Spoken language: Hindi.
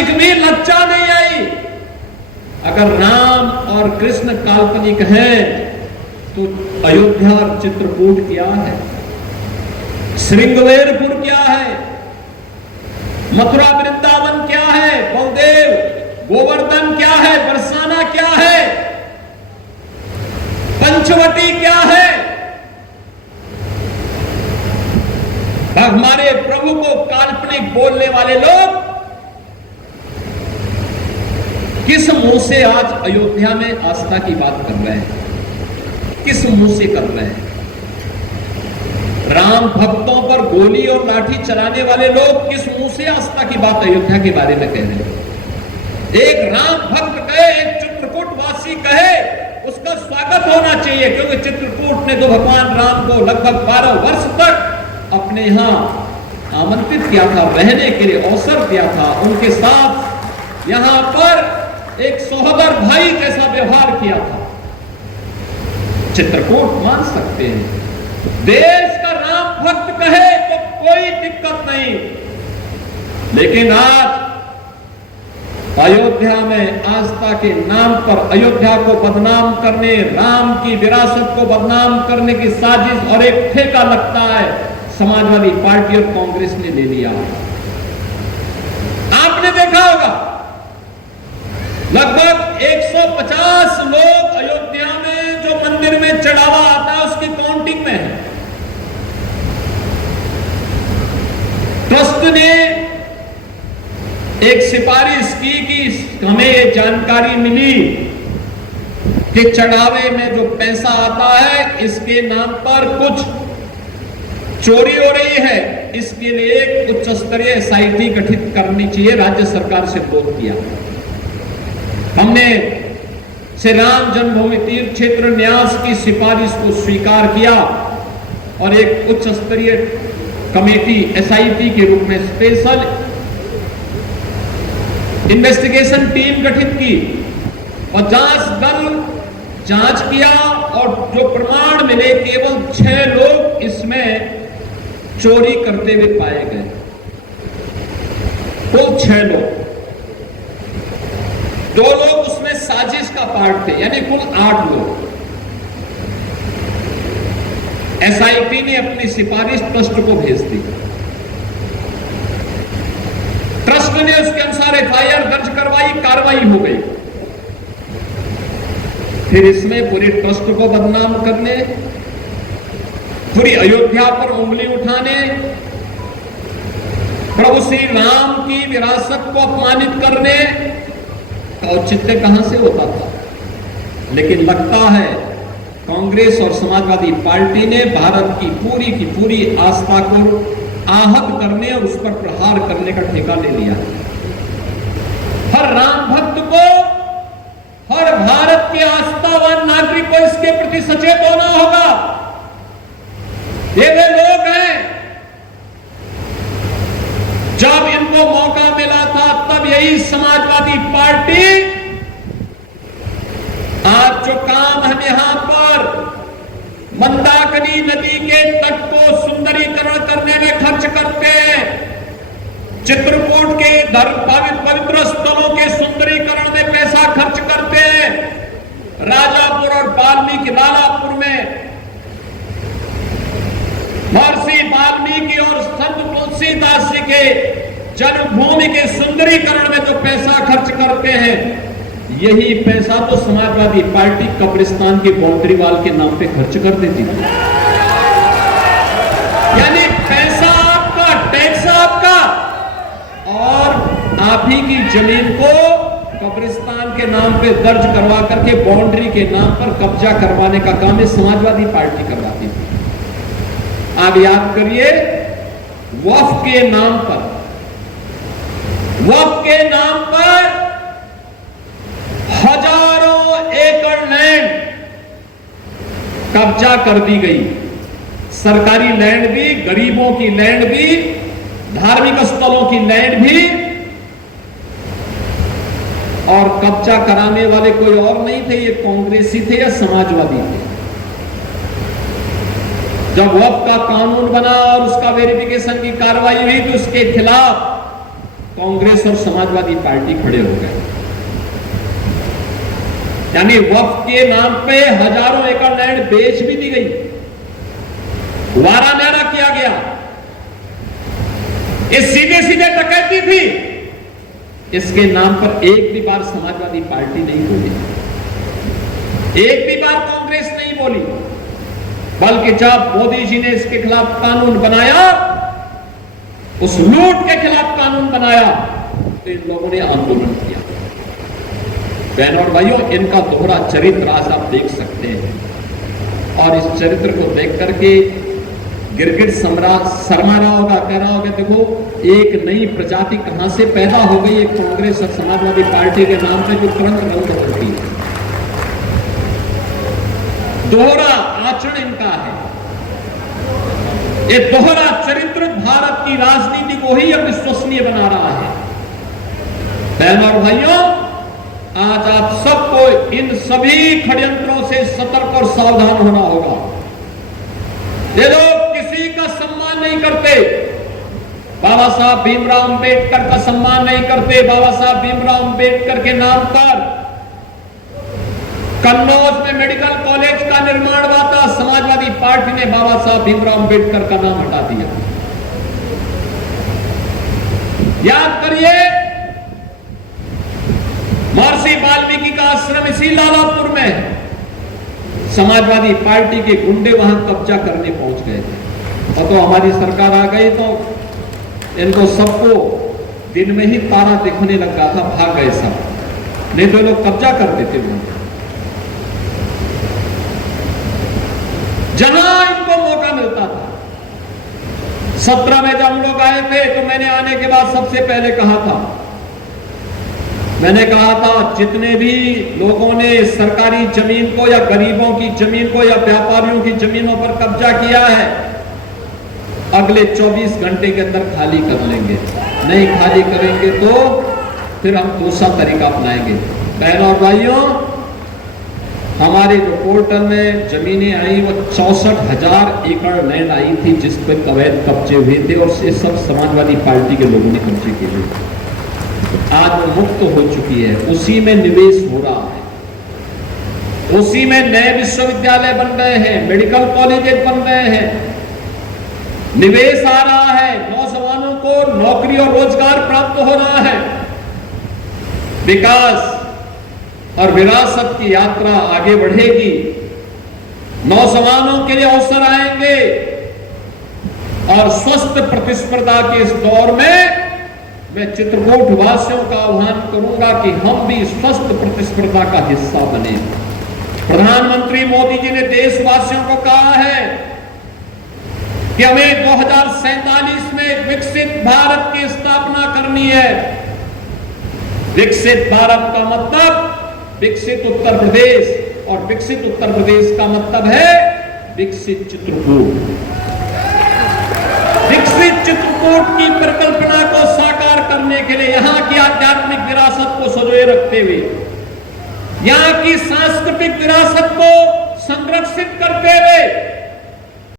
तनिक भी लज्जा नहीं आई। अगर राम और कृष्ण काल्पनिक हैं तो अयोध्या और चित्रकूट क्या है, श्रृंगवेरपुर क्या है, मथुरा वृंदावन क्या है, बलदेव गोवर्धन क्या है, बरसाना क्या है, पंचवटी क्या है। हमारे प्रभु को काल्पनिक बोलने वाले लोग किस मुंह से आज अयोध्या में आस्था की बात कर रहे हैं, किस मुंह से कर रहे हैं। राम भक्तों पर गोली और लाठी चलाने वाले लोग किस मुंह से आस्था की बात अयोध्या के बारे में कह रहे हैं। एक राम भक्त कहे, एक चित्रकूट वासी कहे, उसका स्वागत होना चाहिए, क्योंकि चित्रकूट ने तो भगवान राम को लगभग 12 वर्ष तक अपने यहां आमंत्रित किया था, रहने के लिए अवसर दिया था, उनके साथ यहां पर एक सहोदर भाई जैसा व्यवहार किया था। चित्रकूट मान सकते हैं, देश का राम भक्त कहे तो कोई दिक्कत नहीं, लेकिन आज अयोध्या में आस्था के नाम पर अयोध्या को बदनाम करने, राम की विरासत को बदनाम करने की साजिश और एक ठेका लगता है समाजवादी पार्टी और कांग्रेस ने ले लिया। आपने देखा होगा लगभग 150 लोग अयोध्या में जो मंदिर में चढ़ावा आता है उसकी काउंटिंग में है। ट्रस्ट ने एक सिफारिश की कि हमें ये जानकारी मिली कि चढ़ावे में जो पैसा आता है इसके नाम पर कुछ चोरी हो रही है, इसके लिए एक उच्च स्तरीय एसआईटी गठित करनी चाहिए, राज्य सरकार से अनुरोध किया। हमने श्री राम जन्मभूमि तीर्थ क्षेत्र न्यास की सिफारिश को स्वीकार किया और एक उच्च स्तरीय कमेटी एसआईटी के रूप में स्पेशल इन्वेस्टिगेशन टीम गठित की और जांच दल जांच किया और जो प्रमाण मिले केवल 6 लोग इसमें चोरी करते हुए पाए गए, कुल 6 लोग। 2 लोग उसमें साजिश का पार्ट थे, यानी कुल 8 लोग। एसआईटी ने अपनी सिफारिश ट्रस्ट को भेज दी, ट्रस्ट ने उसके अनुसार एफआईआर दर्ज करवाई, कार्रवाई हो गई। फिर इसमें पूरे ट्रस्ट को बदनाम करने, पूरी अयोध्या पर उंगली उठाने, प्रभु श्री राम की विरासत को अपमानित करने का औचित्य कहां से होता था। लेकिन लगता है कांग्रेस और समाजवादी पार्टी ने भारत की पूरी आस्था को आहत करने और उस पर प्रहार करने का ठेका ले लिया। हर राम भक्त को, हर भारत के आस्थावान नागरिक को इसके प्रति सचेत होना होगा। ये वे लोग हैं जब इनको मौका मिला था तब यही समाजवादी पार्टी आज जो काम हम यहां पर मंदाकिनी नदी के तट को सुंदरीकरण करने में खर्च करते हैं, चित्रकूट के पवित्र स्थलों के सुंदरीकरण में पैसा खर्च करते हैं, राजापुर और वाल्मीकि लालापुर में महर्षि वाल्मीकि और संत तुलसीदास जी के जन्मभूमि के सुंदरीकरण में जो पैसा खर्च करते हैं, यही पैसा तो समाजवादी पार्टी कब्रिस्तान के बाउंड्री वाल के नाम पे खर्च कर देती थी। यानी पैसा आपका, टैक्स आपका, और आप ही की जमीन को कब्रिस्तान के नाम पे दर्ज करवा करके बाउंड्री के नाम पर कब्जा करवाने का काम समाजवादी पार्टी करवाती थी। आप याद करिए, वक्फ के नाम पर, वक्फ के नाम पर हजारों एकड़ लैंड कब्जा कर दी गई, सरकारी लैंड भी, गरीबों की लैंड भी, धार्मिक स्थलों की लैंड भी, और कब्जा कराने वाले कोई और नहीं थे, ये कांग्रेसी थे या समाजवादी थे। जब वक्फ का कानून बना और उसका वेरिफिकेशन की कार्रवाई हुई तो उसके खिलाफ कांग्रेस और समाजवादी पार्टी खड़े हो गए। यानी वक्फ के नाम पे हजारों एकड़ लैंड बेच भी दी गई, वारा नारा किया गया। ये सीधे सीधे डकैती थी। इसके नाम पर एक भी बार समाजवादी पार्टी नहीं बोली, एक भी बार कांग्रेस नहीं बोली, बल्कि जब मोदी जी ने इसके खिलाफ कानून बनाया, उस लूट के खिलाफ कानून बनाया, तो इन लोगों ने आंदोलन किया। बहनों और भाइयों, इनका दोहरा चरित्र आज आप देख सकते हैं, और इस चरित्र को देख करके गिरगिट शर्मा रहा होगा, कह रहा होगा देखो एक नई प्रजाति कहां से पैदा हो गई है कांग्रेस और समाजवादी पार्टी के नाम पे, जो तुरंत रंग बदलती है। दोहरा आचरण इनका है। ये दोहरा चरित्र भारत की राजनीति को ही अविश्वसनीय बना रहा है। बहनों और भाइयों, आज आप सबको इन सभी षड्यंत्रों से सतर्क और सावधान होना होगा। ये लोग किसी का सम्मान नहीं करते, बाबा साहब भीमराव अंबेडकर का सम्मान नहीं करते। बाबा साहब भीमराव अंबेडकर के नाम पर कन्नौज में मेडिकल कॉलेज का निर्माण हुआ था, समाजवादी पार्टी ने बाबा साहब भीमराव अंबेडकर का नाम हटा दिया। याद करिए, महर्षि वाल्मीकि का आश्रम इसी लालापुर में है। समाजवादी पार्टी के गुंडे वहां कब्जा करने पहुंच गए थे, और तो हमारी सरकार आ गई तो इनको सबको दिन में ही तारा दिखने लगा था, भाग गए सब, नहीं तो लोग कब्जा कर देते वहां। जहां इनको मौका मिलता था। 17 में जब हम लोग आए थे तो मैंने आने के बाद सबसे पहले कहा था, मैंने कहा था जितने भी लोगों ने सरकारी जमीन को या गरीबों की जमीन को या व्यापारियों की जमीनों पर कब्जा किया है, अगले 24 घंटे के अंदर खाली कर लेंगे। नहीं खाली करेंगे तो फिर हम दूसरा तरीका अपनाएंगे। बहनों और भाइयों, हमारे जो पोर्टल में जमीनें आई वो 64,000 एकड़ लैंड आई थी जिस पर अवैध कब्जे हुए थे, और ये सब समाजवादी पार्टी के लोगों ने कब्जे किए हुए। आज वो मुक्त हो चुकी है, उसी में निवेश हो रहा है, उसी में नए विश्वविद्यालय बन रहे हैं, मेडिकल कॉलेजेस बन रहे हैं, निवेश आ रहा है, नौजवानों को नौकरी और रोजगार प्राप्त हो रहा है। विकास और विरासत की यात्रा आगे बढ़ेगी, नौजवानों के लिए अवसर आएंगे, और स्वस्थ प्रतिस्पर्धा के इस दौर में मैं चित्रकूट वासियों का आह्वान करूंगा कि हम भी स्वस्थ प्रतिस्पर्धा का हिस्सा बने। प्रधानमंत्री मोदी जी ने देशवासियों को कहा है कि हमें 2047 में विकसित भारत की स्थापना करनी है। विकसित भारत का मतलब विकसित उत्तर प्रदेश, और विकसित उत्तर प्रदेश का मतलब है विकसित चित्रकूट। विकसित चित्रकूट की परिकल्पना को साकार करने के लिए यहां की आध्यात्मिक विरासत को संजोए रखते हुए, यहां की सांस्कृतिक विरासत को संरक्षित करते हुए